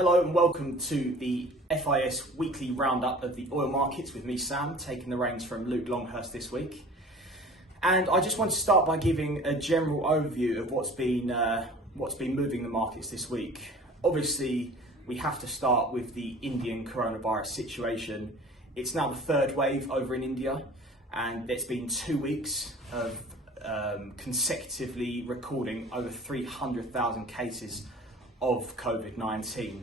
Hello and welcome to the FIS weekly roundup of the oil markets with me, Sam, taking the reins from Luke Longhurst this week. And I just want to start by giving a general overview of what's been moving the markets this week. Obviously, we have to start with the Indian coronavirus situation. It's now the third wave over in India, and it's been 2 weeks of consecutively recording over 300,000 cases of COVID-19.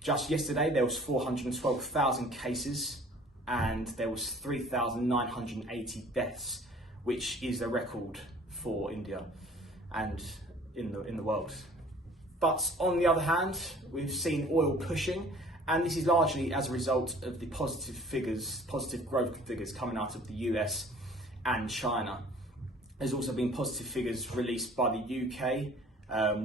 Just yesterday there was 412,000 cases and there was 3,980 deaths, which is a record for India and in the world. But on the other hand, we've seen oil pushing, and this is largely as a result of the positive growth figures coming out of the US and China. There's also been positive figures released by the UK,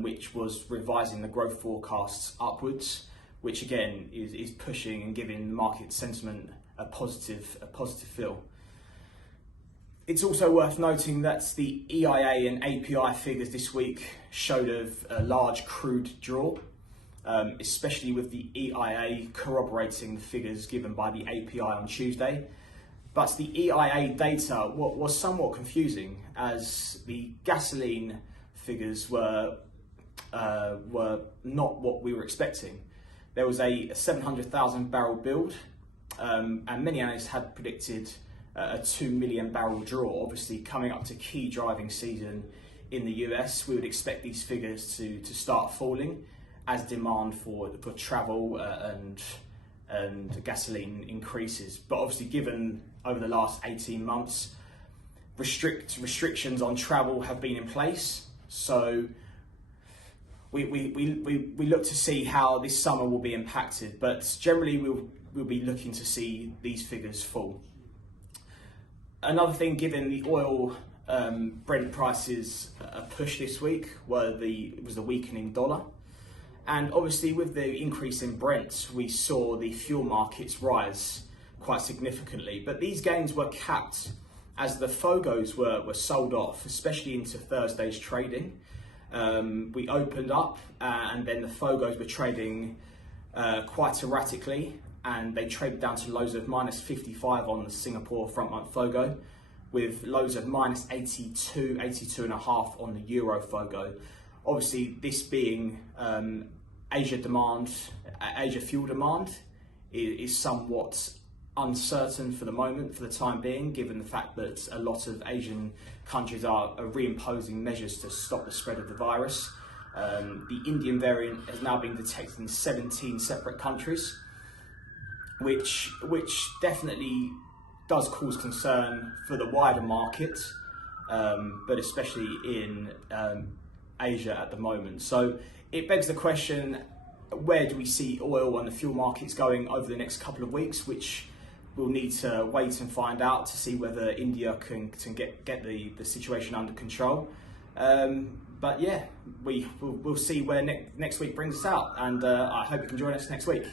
which was revising the growth forecasts upwards, which again is pushing and giving market sentiment a positive feel. It's also worth noting that the EIA and API figures this week showed a large crude draw, especially with the EIA corroborating the figures given by the API on Tuesday. But the EIA data was somewhat confusing, as the gasoline figures were not what we were expecting. There was a 700,000 barrel build, and many analysts had predicted a 2 million barrel draw. Obviously, coming up to key driving season in the US, we would expect these figures to start falling as demand for travel and gasoline increases. But obviously, given over the last 18 months, restrictions on travel have been in place. So we look to see how this summer will be impacted, but generally we'll be looking to see these figures fall. Another thing, given the oil Brent prices a push this week, was the weakening dollar. And obviously with the increase in Brent, we saw the fuel markets rise quite significantly, but these gains were capped as the FOGOs were sold off, especially into Thursday's trading. We opened up and then the FOGOs were trading quite erratically, and they traded down to lows of minus 55 on the Singapore front month FOGO, with lows of minus 82, 82.5 on the Euro FOGO. Obviously, this being Asia fuel demand is somewhat uncertain for the moment, for the time being, given the fact that a lot of Asian countries are reimposing measures to stop the spread of the virus. The Indian variant has now been detected in 17 separate countries, which definitely does cause concern for the wider market, but especially in Asia at the moment. So it begs the question, where do we see oil and the fuel markets going over the next couple of weeks, which we'll need to wait and find out to see whether India can get the situation under control. But yeah, we'll see where next week brings us out, and I hope you can join us next week.